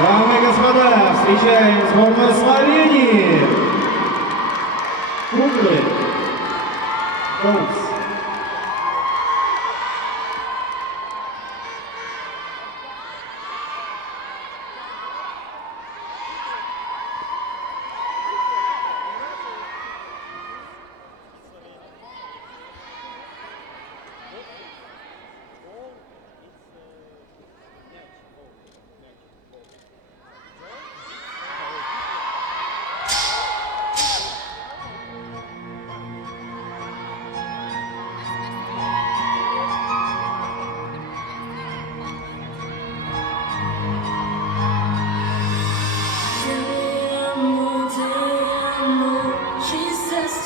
Дамы и господа, встречаем сборную Словении. Круглый. Гоус.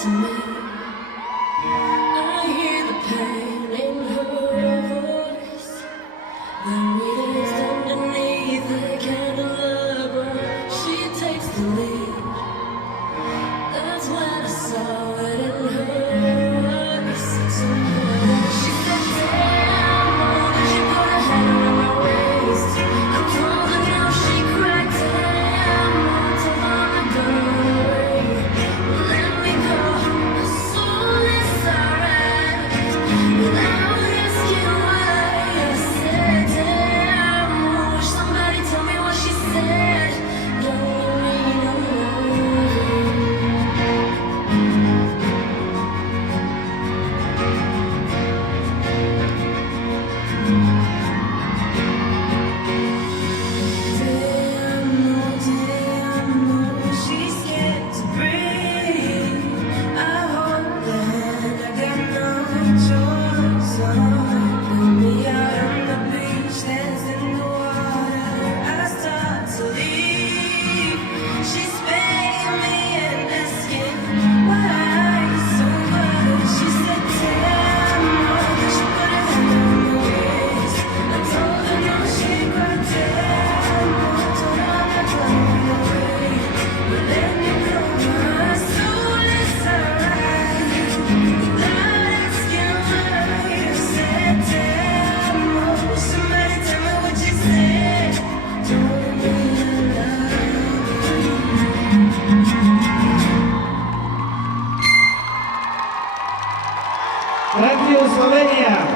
To me, I hear the pain in her voice. When we danced underneath the candelabra, she takes the lead. That's when I saw it in her eyes. She said, "Damn, oh, did she put her hand on my waist?" I told her no, she cried, "Damn, oh, till I'm gone away. Let me go, as soon as I ride." Without asking why, I said, "Damn, oh, wish somebody tell me what she said." Don't mean I'm she's scared to breathe. I hold the hand, I got no choice. Put me out on the beach, dance in the water. I start to leave. She's begging me and asking why so good. She said, "Damn, oh, that she put her hand on my waist." I told her no, she cried, "Damn, oh, told her I'm not going away. But let me go as soon as I ride." Without asking why, I said, "Damn, oh, will somebody tell me what you said?" Told me I love Thank you, Slovenia.